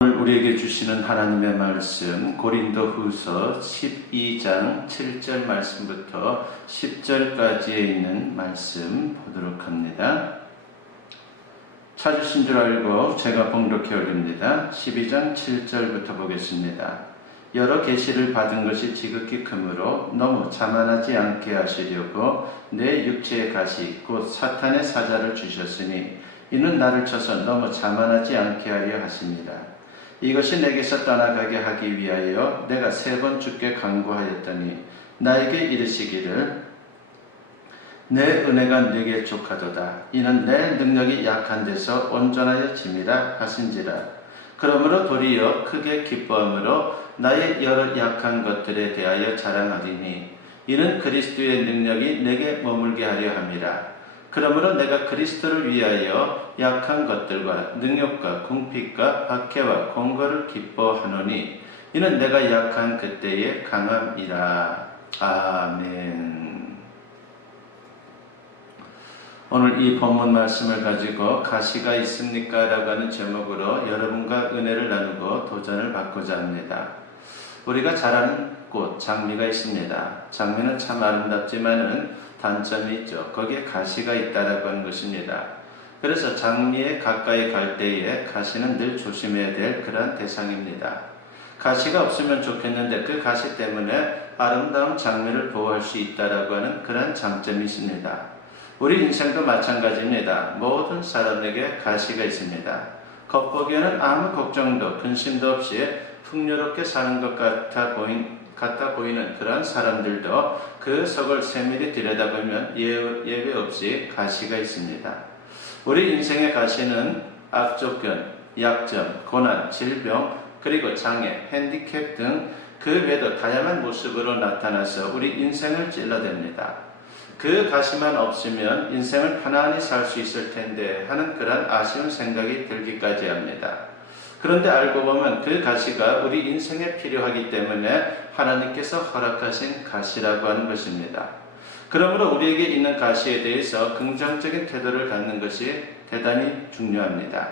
오늘 우리에게 주시는 하나님의 말씀 고린도후서 12장 7절 말씀부터 10절까지에 있는 말씀 보도록 합니다. 찾으신 줄 알고 제가 봉독해 올립니다. 12장 7절부터 보겠습니다. 여러 계시를 받은 것이 지극히 크므로 너무 자만하지 않게 하시려고 내 육체의 가시 곧 사탄의 사자를 주셨으니 이는 나를 쳐서 너무 자만하지 않게 하려 하십니다. 이것이 내게서 떠나가게 하기 위하여 내가 3번 주께 간구하였더니 나에게 이르시기를 내 은혜가 네게 족하도다. 이는 내 능력이 약한 데서 온전하여 짐이라 하신지라. 그러므로 도리어 크게 기뻐함으로 나의 여러 약한 것들에 대하여 자랑하리니 이는 그리스도의 능력이 내게 머물게 하려 함이라. 그러므로 내가 그리스도를 위하여 약한 것들과 능욕과 궁핍과 박해와 공고를 기뻐하노니 이는 내가 약한 그때의 강함이라. 아멘. 오늘 이 본문 말씀을 가지고 가시가 있습니까? 라고 하는 제목으로 여러분과 은혜를 나누고 도전을 받고자 합니다. 우리가 잘 아는 꽃, 장미가 있습니다. 장미는 참 아름답지만은 단점이 있죠. 거기에 가시가 있다라고 하는 것입니다. 그래서 장미에 가까이 갈 때에 가시는 늘 조심해야 될 그러한 대상입니다. 가시가 없으면 좋겠는데 그 가시 때문에 아름다운 장미를 보호할 수 있다라고 하는 그러한 장점이 있습니다. 우리 인생도 마찬가지입니다. 모든 사람에게 가시가 있습니다. 겉보기에는 아무 걱정도 근심도 없이 풍요롭게 사는 것 같아 보이는 그런 사람들도 그 속을 세밀히 들여다보면 예외 없이 가시가 있습니다. 우리 인생의 가시는 악조건, 약점, 고난, 질병, 그리고 장애, 핸디캡 등 그 외에도 다양한 모습으로 나타나서 우리 인생을 찔러댑니다. 그 가시만 없으면 인생을 편안히 살 수 있을 텐데 하는 그런 아쉬운 생각이 들기까지 합니다. 그런데 알고 보면 그 가시가 우리 인생에 필요하기 때문에 하나님께서 허락하신 가시라고 하는 것입니다. 그러므로 우리에게 있는 가시에 대해서 긍정적인 태도를 갖는 것이 대단히 중요합니다.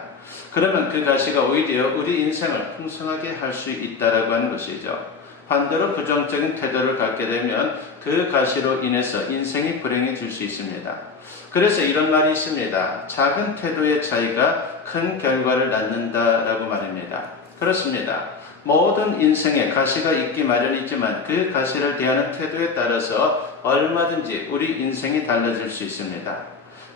그러면 그 가시가 오히려 우리 인생을 풍성하게 할 수 있다라고 하는 것이죠. 반대로 부정적인 태도를 갖게 되면 그 가시로 인해서 인생이 불행해질 수 있습니다. 그래서 이런 말이 있습니다. 작은 태도의 차이가 큰 결과를 낳는다라고 말합니다. 그렇습니다. 모든 인생에 가시가 있기 마련이지만 그 가시를 대하는 태도에 따라서 얼마든지 우리 인생이 달라질 수 있습니다.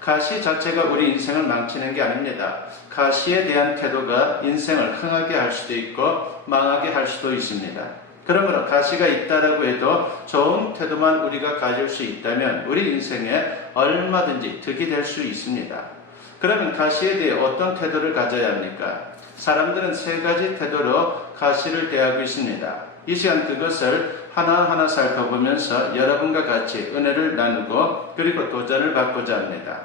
가시 자체가 우리 인생을 망치는 게 아닙니다. 가시에 대한 태도가 인생을 흥하게 할 수도 있고 망하게 할 수도 있습니다. 그러므로 가시가 있다라고 해도 좋은 태도만 우리가 가질 수 있다면 우리 인생에 얼마든지 득이 될 수 있습니다. 그러면 가시에 대해 어떤 태도를 가져야 합니까? 사람들은 3가지 태도로 가시를 대하고 있습니다. 이 시간 그것을 하나하나 살펴보면서 여러분과 같이 은혜를 나누고 그리고 도전을 받고자 합니다.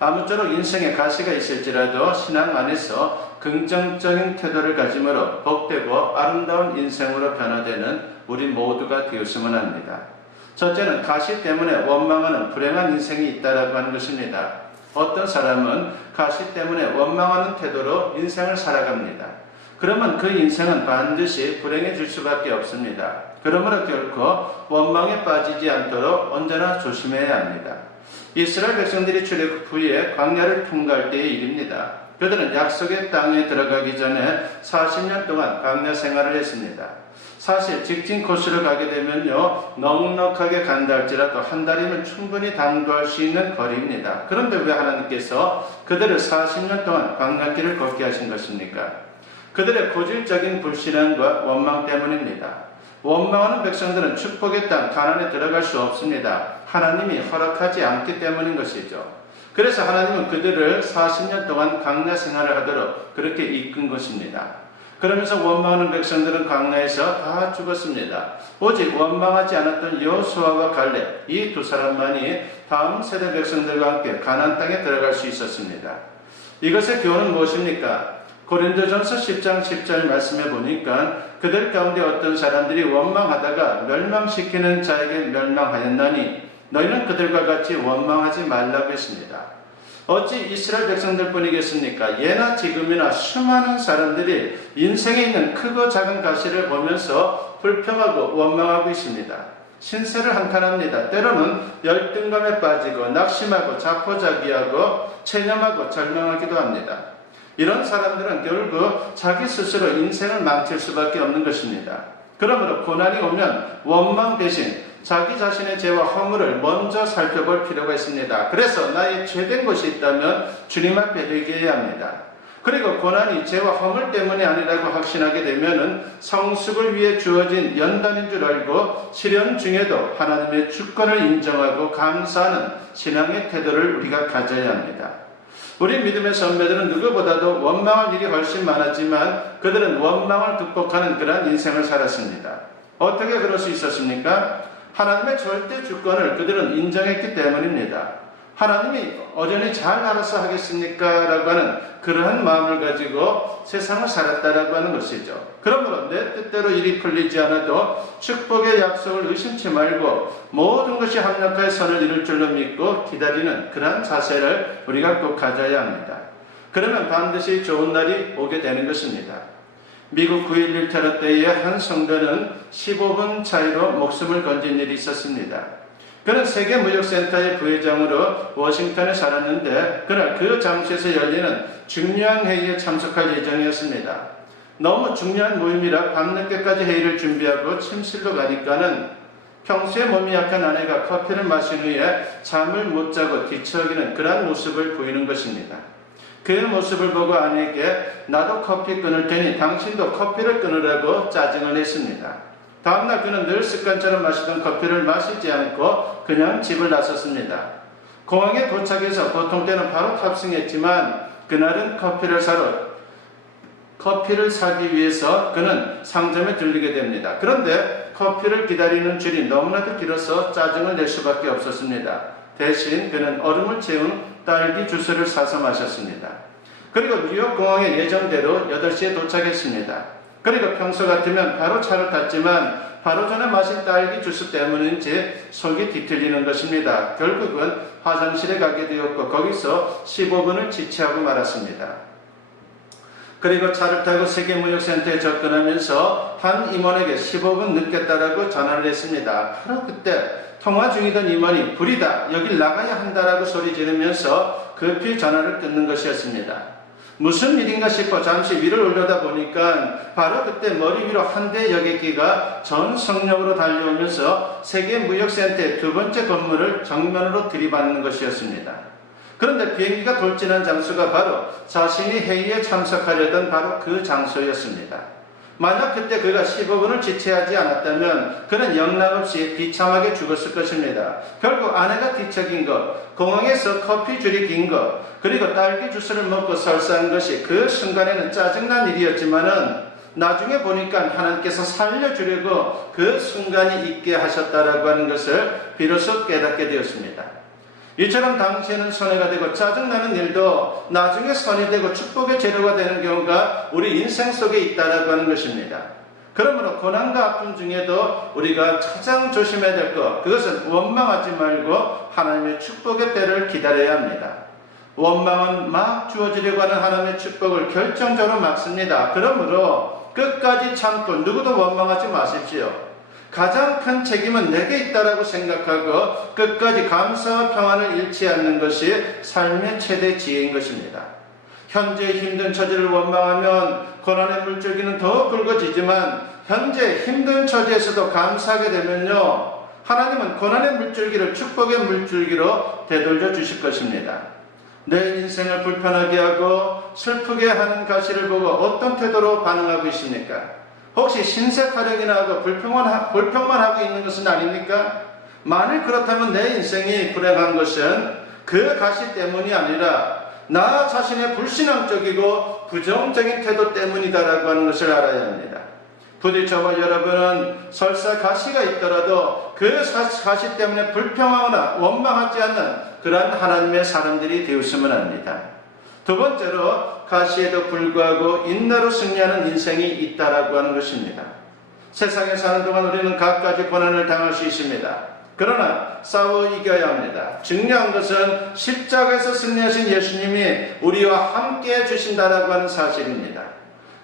아무쪼록 인생에 가시가 있을지라도 신앙 안에서 긍정적인 태도를 가짐으로 복되고 아름다운 인생으로 변화되는 우리 모두가 되었으면 합니다. 첫째는 가시 때문에 원망하는 불행한 인생이 있다라고 하는 것입니다. 어떤 사람은 가시 때문에 원망하는 태도로 인생을 살아갑니다. 그러면 그 인생은 반드시 불행해질 수밖에 없습니다. 그러므로 결코 원망에 빠지지 않도록 언제나 조심해야 합니다. 이스라엘 백성들이 출애굽 후에 광야를 통과할 때의 일입니다. 그들은 약속의 땅에 들어가기 전에 40년 동안 광야 생활을 했습니다. 사실 직진 코스를 가게 되면요 넉넉하게 간다 할지라도 한 달이면 충분히 당도할 수 있는 거리입니다. 그런데 왜 하나님께서 그들을 40년 동안 광야길을 걷게 하신 것입니까? 그들의 고질적인 불신앙과 원망 때문입니다. 원망하는 백성들은 축복의 땅 가나안에 들어갈 수 없습니다. 하나님이 허락하지 않기 때문인 것이죠. 그래서 하나님은 그들을 40년 동안 광야 생활을 하도록 그렇게 이끈 것입니다. 그러면서 원망하는 백성들은 광야에서 다 죽었습니다. 오직 원망하지 않았던 여호수아와 갈렙 이 2사람만이 다음 세대 백성들과 함께 가나안 땅에 들어갈 수 있었습니다. 이것의 교훈은 무엇입니까? 고린도전서 10장 10절 말씀해 보니까 그들 가운데 어떤 사람들이 원망하다가 멸망시키는 자에게 멸망하였나니 너희는 그들과 같이 원망하지 말라고 했습니다. 어찌 이스라엘 백성들 뿐이겠습니까? 예나 지금이나 수많은 사람들이 인생에 있는 크고 작은 가시를 보면서 불평하고 원망하고 있습니다. 신세를 한탄합니다. 때로는 열등감에 빠지고 낙심하고 자포자기하고 체념하고 절망하기도 합니다. 이런 사람들은 결국 자기 스스로 인생을 망칠 수밖에 없는 것입니다. 그러므로 고난이 오면 원망 대신 자기 자신의 죄와 허물을 먼저 살펴볼 필요가 있습니다. 그래서 나의 죄된 것이 있다면 주님 앞에 회개해야 합니다. 그리고 고난이 죄와 허물 때문이 아니라고 확신하게 되면은 성숙을 위해 주어진 연단인 줄 알고 시련 중에도 하나님의 주권을 인정하고 감사하는 신앙의 태도를 우리가 가져야 합니다. 우리 믿음의 선배들은 누구보다도 원망할 일이 훨씬 많았지만 그들은 원망을 극복하는 그러한 인생을 살았습니다. 어떻게 그럴 수 있었습니까? 하나님의 절대 주권을 그들은 인정했기 때문입니다. 하나님이 어전히 잘 알아서 하겠습니까? 라고 하는 그러한 마음을 가지고 세상을 살았다라고 하는 것이죠. 그러므로 내 뜻대로 일이 풀리지 않아도 축복의 약속을 의심치 말고 모든 것이 합력하여 선을 이룰 줄로 믿고 기다리는 그러한 자세를 우리가 꼭 가져야 합니다. 그러면 반드시 좋은 날이 오게 되는 것입니다. 미국 9.11 테러 때에 한 성도는 15분 차이로 목숨을 건진 일이 있었습니다. 그는 세계무역센터의 부회장으로 워싱턴에 살았는데 그날 그 장소에서 열리는 중요한 회의에 참석할 예정이었습니다. 너무 중요한 모임이라 밤늦게까지 회의를 준비하고 침실로 가니까는 평소에 몸이 약한 아내가 커피를 마신 후에 잠을 못 자고 뒤척이는 그러한 모습을 보이는 것입니다. 그 모습을 보고 아내에게 나도 커피 끊을 테니 당신도 커피를 끊으라고 짜증을 냈습니다. 다음날 그는 늘 습관처럼 마시던 커피를 마시지 않고 그냥 집을 나섰습니다. 공항에 도착해서 보통 때는 바로 탑승했지만 그날은 커피를 사기 위해서 그는 상점에 들리게 됩니다. 그런데 커피를 기다리는 줄이 너무나도 길어서 짜증을 낼 수밖에 없었습니다. 대신 그는 얼음을 채운 딸기 주스를 사서 마셨습니다. 그리고 뉴욕 공항에 예정대로 8시에 도착했습니다. 그리고 평소 같으면 바로 차를 탔지만 바로 전에 마신 딸기 주스 때문인지 속이 뒤틀리는 것입니다. 결국은 화장실에 가게 되었고 거기서 15분을 지체하고 말았습니다. 그리고 차를 타고 세계무역센터에 접근하면서 한 임원에게 15분 늦겠다라고 전화를 했습니다. 바로 그때 통화 중이던 임원이 불이다, 여길 나가야 한다라고 소리 지르면서 급히 전화를 끊는 것이었습니다. 무슨 일인가 싶어 잠시 위를 올려다 보니까 바로 그때 머리 위로 한 대 여객기가 전 성령으로 달려오면서 세계무역센터의 두 번째 건물을 정면으로 들이받는 것이었습니다. 그런데 비행기가 돌진한 장소가 바로 자신이 회의에 참석하려던 바로 그 장소였습니다. 만약 그때 그가 15분을 지체하지 않았다면 그는 영락없이 비참하게 죽었을 것입니다. 결국 아내가 뒤척인 것, 공항에서 커피 줄이 긴 것, 그리고 딸기 주스를 먹고 설사한 것이 그 순간에는 짜증난 일이었지만은 나중에 보니까 하나님께서 살려주려고 그 순간이 있게 하셨다라고 하는 것을 비로소 깨닫게 되었습니다. 이처럼 당시에는 손해가 되고 짜증나는 일도 나중에 선이 되고 축복의 재료가 되는 경우가 우리 인생 속에 있다라고 하는 것입니다. 그러므로 고난과 아픔 중에도 우리가 가장 조심해야 될 것, 그것은 원망하지 말고 하나님의 축복의 때를 기다려야 합니다. 원망은 막 주어지려고 하는 하나님의 축복을 결정적으로 막습니다. 그러므로 끝까지 참고 누구도 원망하지 마십시오. 가장 큰 책임은 내게 있다라고 생각하고 끝까지 감사와 평안을 잃지 않는 것이 삶의 최대 지혜인 것입니다. 현재 힘든 처지를 원망하면 고난의 물줄기는 더 굵어지지만 현재 힘든 처지에서도 감사하게 되면요, 하나님은 고난의 물줄기를 축복의 물줄기로 되돌려 주실 것입니다. 내 인생을 불편하게 하고 슬프게 하는 가시를 보고 어떤 태도로 반응하고 있습니까? 혹시 신세 타령이나 하고 불평만 하고 있는 것은 아닙니까? 만일 그렇다면 내 인생이 불행한 것은 그 가시 때문이 아니라 나 자신의 불신앙적이고 부정적인 태도 때문이다라고 하는 것을 알아야 합니다. 부디 저와 여러분은 설사 가시가 있더라도 그 가시 때문에 불평하거나 원망하지 않는 그러한 하나님의 사람들이 되었으면 합니다. 두 번째로 가시에도 불구하고 인내로 승리하는 인생이 있다라고 하는 것입니다. 세상에 사는 동안 우리는 갖가지 고난을 당할 수 있습니다. 그러나 싸워 이겨야 합니다. 중요한 것은 십자가에서 승리하신 예수님이 우리와 함께 해주신다라고 하는 사실입니다.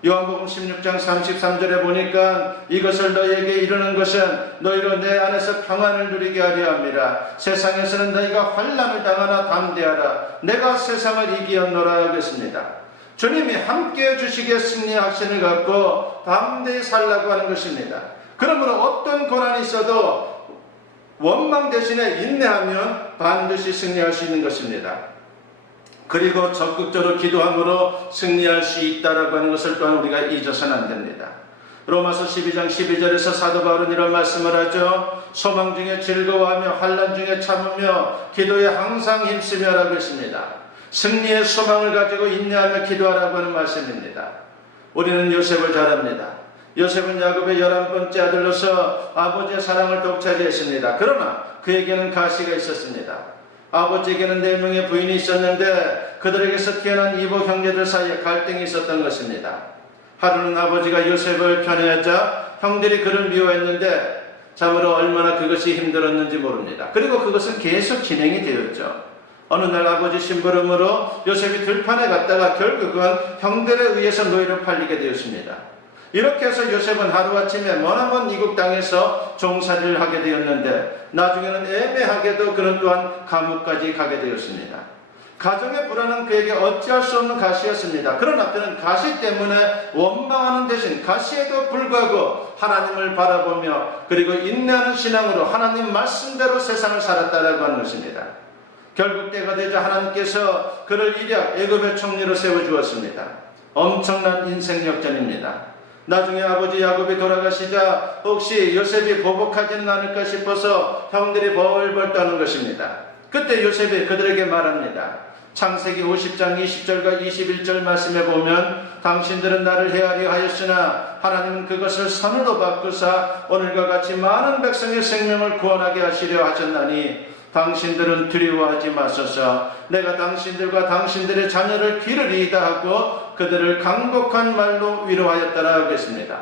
요한복음 16장 33절에 보니까 이것을 너희에게 이르는 것은 너희로 내 안에서 평안을 누리게 하려 함이라. 세상에서는 너희가 환난을 당하나 담대하라. 내가 세상을 이기었노라 하겠습니다. 주님이 함께 해주시기에 승리의 확신을 갖고 담대히 살라고 하는 것입니다. 그러므로 어떤 고난이 있어도 원망 대신에 인내하면 반드시 승리할 수 있는 것입니다. 그리고 적극적으로 기도함으로 승리할 수 있다라고 하는 것을 또한 우리가 잊어서는 안 됩니다. 로마서 12장 12절에서 사도 바울은 이런 말씀을 하죠. 소망 중에 즐거워하며 환난 중에 참으며 기도에 항상 힘쓰며라고 했습니다. 승리의 소망을 가지고 인내하며 기도하라고 하는 말씀입니다. 우리는 요셉을 잘 압니다. 요셉은 야곱의 11번째 아들로서 아버지의 사랑을 독차지했습니다. 그러나 그에게는 가시가 있었습니다. 아버지에게는 4명의 부인이 있었는데 그들에게서 태어난 이복 형제들 사이에 갈등이 있었던 것입니다. 하루는 아버지가 요셉을 편애하자 형들이 그를 미워했는데 참으로 얼마나 그것이 힘들었는지 모릅니다. 그리고 그것은 계속 진행이 되었죠. 어느 날 아버지 심부름으로 요셉이 들판에 갔다가 결국은 형들에 의해서 노예로 팔리게 되었습니다. 이렇게 해서 요셉은 하루아침에 머나먼 이국 땅에서 종살이를 하게 되었는데 나중에는 애매하게도 그는 또한 감옥까지 가게 되었습니다. 가정의 불안은 그에게 어찌할 수 없는 가시였습니다. 그러나 그는 가시 때문에 원망하는 대신 가시에도 불구하고 하나님을 바라보며 그리고 인내하는 신앙으로 하나님 말씀대로 세상을 살았다라고 하는 것입니다. 결국 때가 되자 하나님께서 그를 일약 애굽의 총리로 세워주었습니다. 엄청난 인생 역전입니다. 나중에 아버지 야곱이 돌아가시자 혹시 요셉이 보복하지는 않을까 싶어서 형들이 벌벌 떠는 것입니다. 그때 요셉이 그들에게 말합니다. 창세기 50장 20절과 21절 말씀에 보면 당신들은 나를 헤아려 하였으나 하나님은 그것을 선으로 바꾸사 오늘과 같이 많은 백성의 생명을 구원하게 하시려 하셨나니 당신들은 두려워하지 마소서. 내가 당신들과 당신들의 자녀를 기르리이다 하고 그들을 강곡한 말로 위로하였다라 하겠습니다.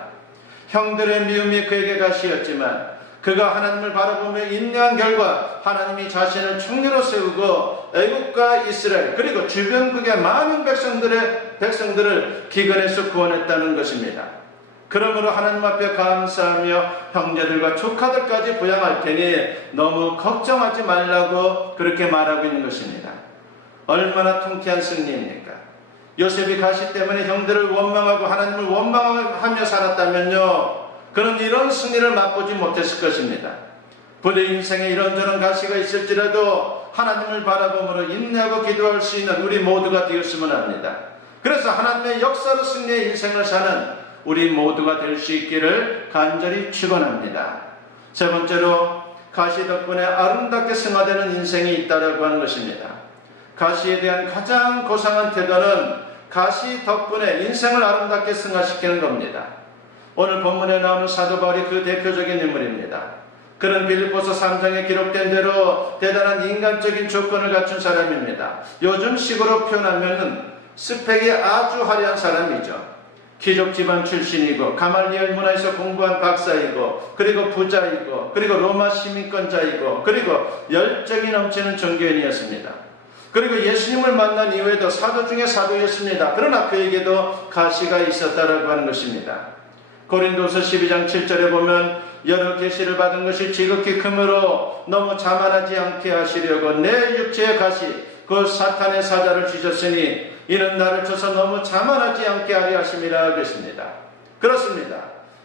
형들의 미움이 그에게 가시였지만 그가 하나님을 바라보며 인내한 결과 하나님이 자신을 총리로 세우고 애국과 이스라엘 그리고 주변국의 많은 백성들을 기근에서 구원했다는 것입니다. 그러므로 하나님 앞에 감사하며 형제들과 조카들까지 부양할 테니 너무 걱정하지 말라고 그렇게 말하고 있는 것입니다. 얼마나 통쾌한 승리입니까? 요셉이 가시 때문에 형들을 원망하고 하나님을 원망하며 살았다면요, 그는 이런 승리를 맛보지 못했을 것입니다. 부대 인생에 이런저런 가시가 있을지라도 하나님을 바라보므로 인내하고 기도할 수 있는 우리 모두가 되었으면 합니다. 그래서 하나님의 역사로 승리의 인생을 사는 우리 모두가 될 수 있기를 간절히 축원합니다. 세 번째로 가시 덕분에 아름답게 승화되는 인생이 있다라고 하는 것입니다. 가시에 대한 가장 고상한 태도는 가시 덕분에 인생을 아름답게 승화시키는 겁니다. 오늘 본문에 나오는 사도 바울이 그 대표적인 인물입니다. 그는 빌립보서 3장에 기록된 대로 대단한 인간적인 조건을 갖춘 사람입니다. 요즘 식으로 표현하면 스펙이 아주 화려한 사람이죠. 귀족 집안 출신이고 가말리엘 문화에서 공부한 박사이고 그리고 부자이고 그리고 로마 시민권자이고 그리고 열정이 넘치는 종교인이었습니다. 그리고 예수님을 만난 이후에도 사도 중에 사도였습니다. 그러나 그에게도 가시가 있었다라고 하는 것입니다. 고린도서 12장 7절에 보면 여러 계시를 받은 것이 지극히 크므로 너무 자만하지 않게 하시려고 내 육체의 가시 그 사탄의 사자를 주셨으니 이는 나를 쳐서 너무 자만하지 않게 하려 하심이라 하겠습니다. 그렇습니다.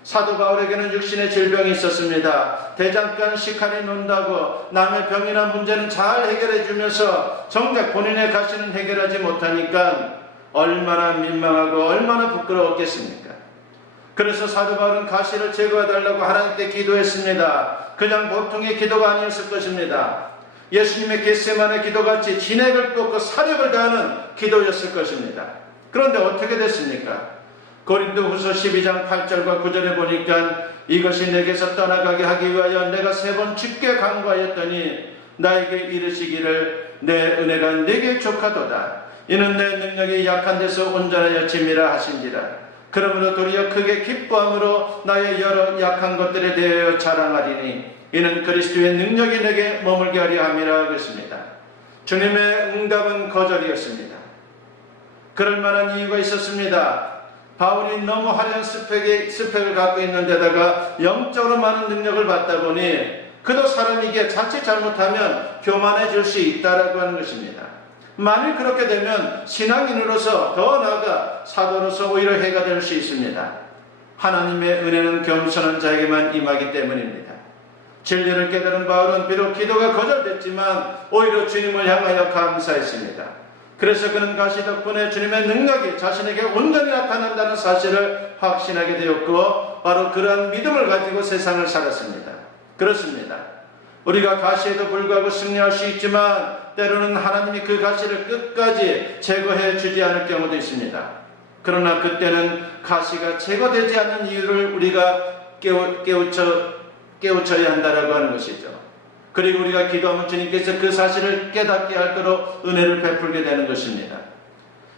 사도 바울에게는 육신의 질병이 있었습니다. 대장간 시칼이 논다고 남의 병이나 문제는 잘 해결해 주면서 정작 본인의 가시는 해결하지 못하니까 얼마나 민망하고 얼마나 부끄러웠겠습니까? 그래서 사도 바울은 가시를 제거해달라고 하나님께 기도했습니다. 그냥 보통의 기도가 아니었을 것입니다. 예수님의 겟세마네 기도같이 진액을 꽂고 사력을 다하는 기도였을 것입니다. 그런데 어떻게 됐습니까? 고린도후서 12장 8절과 9절에 보니까 이것이 내게서 떠나가게 하기 위하여 내가 3번 짙게 간구하였더니 나에게 이르시기를 내 은혜가 네게 족하도다. 이는 내 능력이 약한 데서 온전하여 짐이라 하신지라. 그러므로 도리어 크게 기뻐함으로 나의 여러 약한 것들에 대하여 자랑하리니 이는 그리스도의 능력이 내게 머물게 하려 함이라 그랬습니다. 주님의 응답은 거절이었습니다. 그럴 만한 이유가 있었습니다. 바울이 너무 화려한 스펙을 갖고 있는 데다가 영적으로 많은 능력을 받다 보니 그도 사람이기에 자칫 잘못하면 교만해질 수 있다라고 하는 것입니다. 만일 그렇게 되면 신앙인으로서 더 나아가 사도로서 오히려 해가 될 수 있습니다. 하나님의 은혜는 겸손한 자에게만 임하기 때문입니다. 진리를 깨달은 바울은 비록 기도가 거절됐지만 오히려 주님을 향하여 감사했습니다. 그래서 그는 가시 덕분에 주님의 능력이 자신에게 온전히 나타난다는 사실을 확신하게 되었고 바로 그러한 믿음을 가지고 세상을 살았습니다. 그렇습니다. 우리가 가시에도 불구하고 승리할 수 있지만 때로는 하나님이 그 가시를 끝까지 제거해 주지 않을 경우도 있습니다. 그러나 그때는 가시가 제거되지 않는 이유를 우리가 깨우쳐야 한다라고 하는 것이죠. 그리고 우리가 기도하면 주님께서 그 사실을 깨닫게 하도록 은혜를 베풀게 되는 것입니다.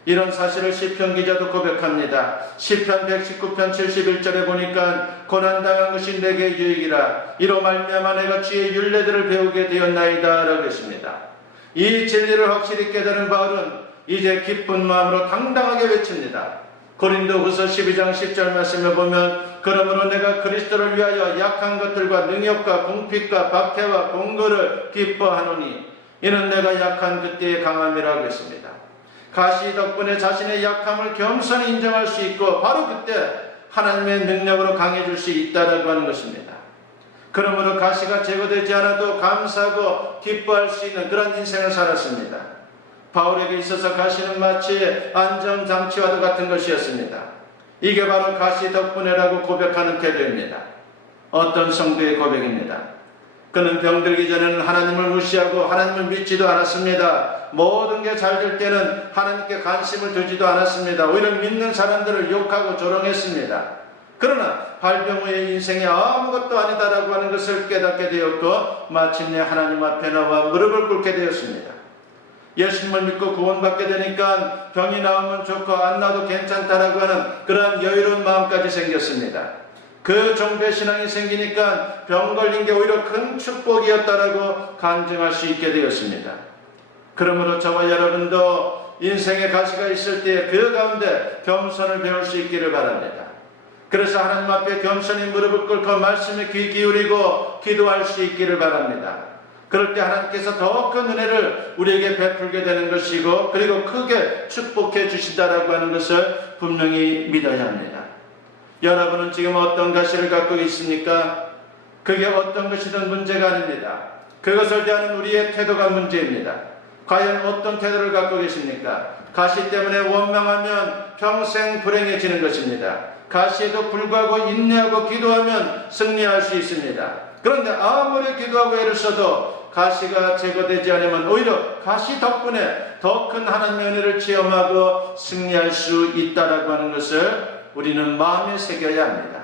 이런 사실을 시편 기자도 고백합니다. 시편 119편 71절에 보니까 고난당한 것이 내게 유익이라 이로 말미암아 내가 주의 율례들을 배우게 되었나이다 라고 했습니다. 이 진리를 확실히 깨달은 바울은 이제 기쁜 마음으로 당당하게 외칩니다. 고린도후서 12장 10절 말씀을 보면 그러므로 내가 그리스도를 위하여 약한 것들과 능욕과 궁핍과 박해와 공고를 기뻐하노니 이는 내가 약한 그때의 강함이라고 했습니다. 가시 덕분에 자신의 약함을 겸손히 인정할 수 있고 바로 그때 하나님의 능력으로 강해질 수 있다라고 하는 것입니다. 그러므로 가시가 제거되지 않아도 감사하고 기뻐할 수 있는 그런 인생을 살았습니다. 바울에게 있어서 가시는 마치 안전장치와도 같은 것이었습니다. 이게 바로 가시 덕분에라고 고백하는 태도입니다. 어떤 성도의 고백입니다. 그는 병들기 전에는 하나님을 무시하고 하나님을 믿지도 않았습니다. 모든 게 잘 될 때는 하나님께 관심을 두지도 않았습니다. 오히려 믿는 사람들을 욕하고 조롱했습니다. 그러나 발병 후에 인생이 아무것도 아니다라고 하는 것을 깨닫게 되었고 마침내 하나님 앞에 나와 무릎을 꿇게 되었습니다. 예수님을 믿고 구원받게 되니까 병이 나오면 좋고 안 나도 괜찮다라고 하는 그러한 여유로운 마음까지 생겼습니다. 그 정도의 신앙이 생기니까 병 걸린 게 오히려 큰 축복이었다라고 간증할 수 있게 되었습니다. 그러므로 저와 여러분도 인생의 가시가 있을 때 그 가운데 겸손을 배울 수 있기를 바랍니다. 그래서 하나님 앞에 겸손히 무릎을 꿇고 말씀에 귀 기울이고 기도할 수 있기를 바랍니다. 그럴 때 하나님께서 더 큰 은혜를 우리에게 베풀게 되는 것이고 그리고 크게 축복해 주신다라고 하는 것을 분명히 믿어야 합니다. 여러분은 지금 어떤 가시를 갖고 있습니까? 그게 어떤 것이든 문제가 아닙니다. 그것을 대하는 우리의 태도가 문제입니다. 과연 어떤 태도를 갖고 계십니까? 가시 때문에 원망하면 평생 불행해지는 것입니다. 가시에도 불구하고 인내하고 기도하면 승리할 수 있습니다. 그런데 아무리 기도하고 애를 써도 가시가 제거되지 않으면 오히려 가시 덕분에 더 큰 하나님의 은혜를 체험하고 승리할 수 있다라고 하는 것을 우리는 마음에 새겨야 합니다.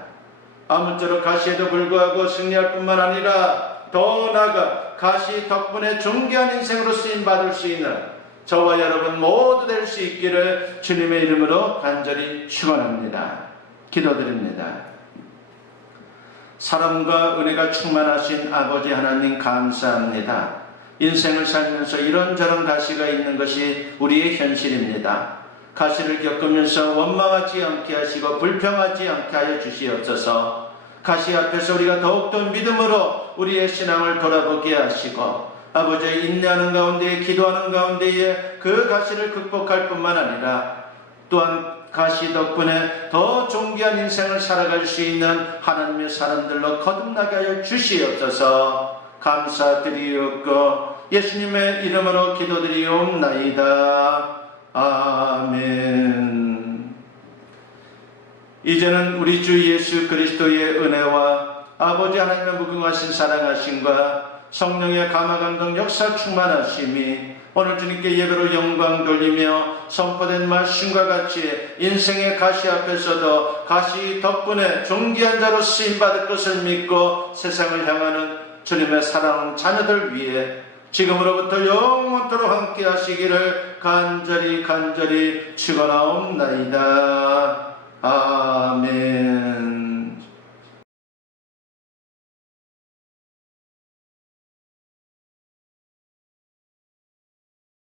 아무쪼록 가시에도 불구하고 승리할 뿐만 아니라 더 나아가 가시 덕분에 존귀한 인생으로 쓰임받을 수 있는 저와 여러분 모두 될 수 있기를 주님의 이름으로 간절히 축원합니다. 기도드립니다. 사랑과 은혜가 충만하신 아버지 하나님 감사합니다. 인생을 살면서 이런저런 가시가 있는 것이 우리의 현실입니다. 가시를 겪으면서 원망하지 않게 하시고 불평하지 않게 하여 주시옵소서. 가시 앞에서 우리가 더욱더 믿음으로 우리의 신앙을 돌아보게 하시고 아버지의 인내하는 가운데에 기도하는 가운데에 그 가시를 극복할 뿐만 아니라 또한 가시 덕분에 더 존귀한 인생을 살아갈 수 있는 하나님의 사람들로 거듭나게 하여 주시옵소서. 감사드리옵고 예수님의 이름으로 기도드리옵나이다. 아멘. 이제는 우리 주 예수 그리스도의 은혜와 아버지 하나님의 무궁하신 사랑하심과 성령의 감화감동 역사 충만하심이 오늘 주님께 예배로 영광 돌리며 선포된 말씀과 같이 인생의 가시 앞에서도 가시 덕분에 존귀한 자로 쓰임받을 것을 믿고 세상을 향하는 주님의 사랑하는 자녀들 위해 지금으로부터 영원토록 함께 하시기를 간절히 축원하옵나이다. 아멘.